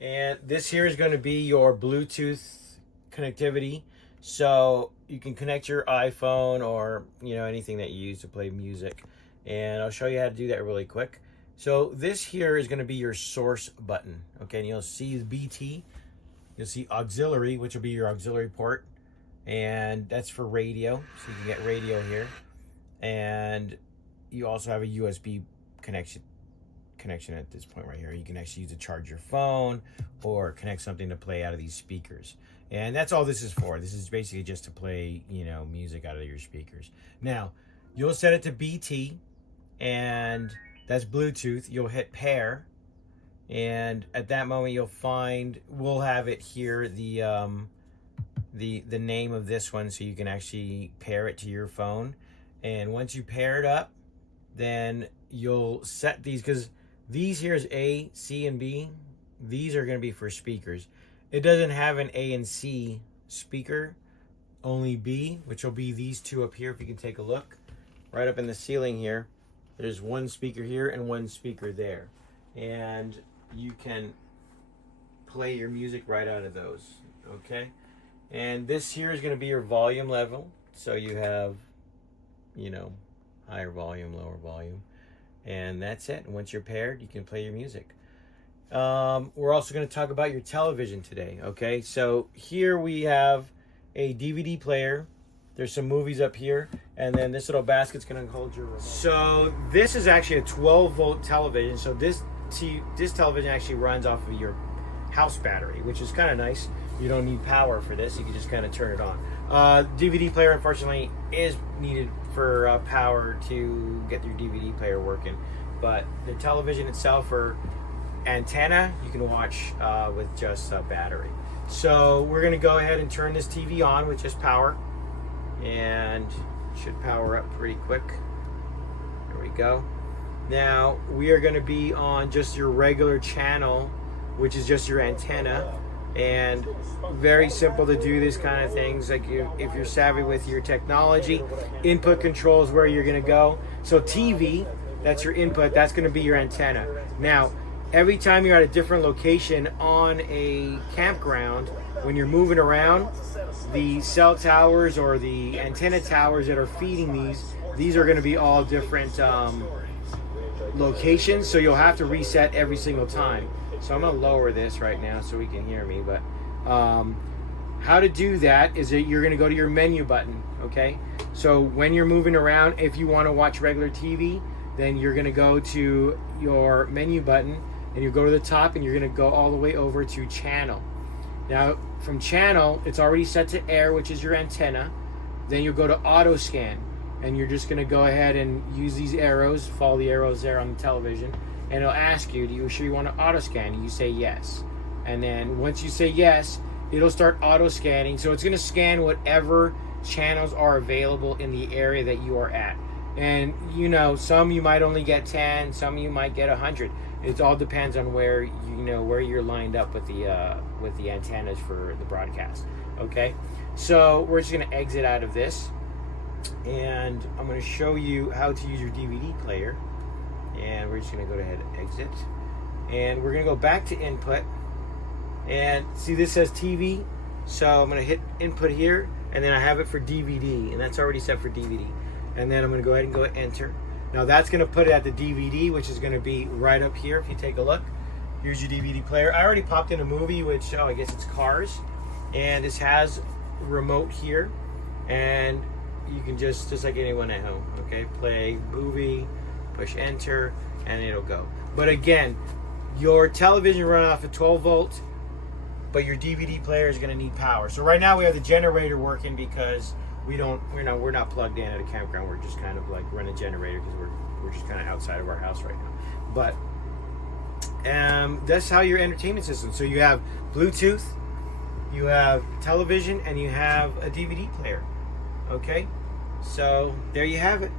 And this here is going to be your Bluetooth connectivity. So you can connect your iPhone or anything that you use to play music. And I'll show you how to do that really quick. So this here is going to be your source button. Okay, and you'll see the BT. You'll see auxiliary, which will be your auxiliary port. And that's for radio. So you can get radio here. And you also have a USB connection at this point right here. You can actually use it to charge your phone or connect something to play out of these speakers. And that's all this is for. This is basically just to play, music out of your speakers. Now, you'll set it to BT, and that's Bluetooth. You'll hit pair, and at that moment you'll find, we'll have it here, the name of this one, so you can actually pair it to your phone. And once you pair it up, then you'll set these, because these here is A, C, and B. These are going to be for speakers. It doesn't have an A and C speaker, only B, which will be these two up here. If you can take a look, right up in the ceiling here, there's one speaker here and one speaker there. And you can play your music right out of those, okay? And this here is going to be your volume level. So you have, higher volume, lower volume. And that's it. And once you're paired, you can play your music. We're also going to talk about your television today, okay? So here we have a DVD player. There's some movies up here. And then this little basket's going to hold your remote. So this is actually a 12-volt television. So this television actually runs off of your house battery, which is kind of nice. You don't need power for this. You can just kind of turn it on. DVD player, unfortunately, is needed for power to get your DVD player working. But the television itself, or antenna, you can watch with just a battery. So we're going to go ahead and turn this TV on with just power. And it should power up pretty quick. There we go. Now we are going to be on just your regular channel, which is just your antenna. And very simple to do this kind of things. Like if you're savvy with your technology, input controls where you're going to go. So TV, that's your input. That's going to be your antenna. Now, every time you're at a different location on a campground, when you're moving around, the cell towers or the antenna towers that are feeding these are going to be all different locations. So you'll have to reset every single time. So I'm going to lower this right now so we can hear me. But how to do that is that you're going to go to your menu button, okay? So when you're moving around, if you want to watch regular TV, then you're going to go to your menu button and you go to the top and you're going to go all the way over to channel. Now from channel, it's already set to air, which is your antenna. Then you'll go to auto scan and you're just going to go ahead and use these arrows, follow the arrows there on the television. And it'll ask you, do you sure you want to auto scan? And you say yes. And then once you say yes, it'll start auto scanning. So it's going to scan whatever channels are available in the area that you are at. And some you might only get 10, some you might get 100. It all depends on where where you're lined up with the antennas for the broadcast. Okay, so we're just going to exit out of this, and I'm going to show you how to use your DVD player. And we're just going to go ahead and exit. And we're going to go back to input. And see, this says TV. So I'm going to hit input here. And then I have it for DVD. And that's already set for DVD. And then I'm going to go ahead and go enter. Now that's going to put it at the DVD, which is going to be right up here. If you take a look, here's your DVD player. I already popped in a movie, which, I guess it's Cars. And this has remote here. And you can just like anyone at home, okay? Play movie. Push enter and it'll go. But again, your television running off a 12 volt, but your DVD player is going to need power. So right now we have the generator working because we're not plugged in at a campground. We're just kind of like running a generator because we're just kind of outside of our house right now. But that's how your entertainment system. So you have Bluetooth, you have television, and you have a DVD player. Okay, so there you have it.